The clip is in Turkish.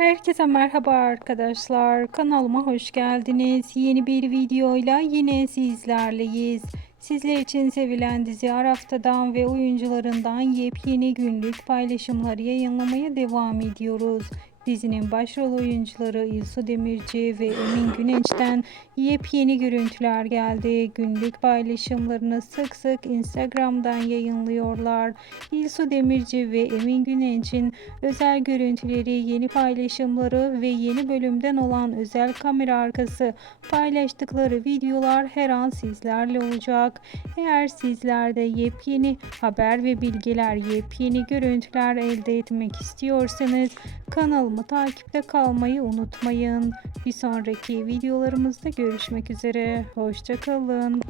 Herkese merhaba arkadaşlar. Kanalıma hoş geldiniz. Yeni bir videoyla yine sizlerleyiz. Sizler için sevilen dizi Araf'tan ve oyuncularından yepyeni günlük paylaşımları yayınlamaya devam ediyoruz. Dizinin başrol oyuncuları İlsu Demirci ve Emin Günenç'ten yepyeni görüntüler geldi. Günlük paylaşımlarını sık sık Instagram'dan yayınlıyorlar. İlsu Demirci ve Emin Günenç'in özel görüntüleri, yeni paylaşımları ve yeni bölümden olan özel kamera arkası paylaştıkları videolar her an sizlerle olacak. Eğer sizler de yepyeni haber ve bilgiler, yepyeni görüntüler elde etmek istiyorsanız kanalımı takipte kalmayı unutmayın. Bir sonraki videolarımızda görüşmek üzere. Hoşça kalın.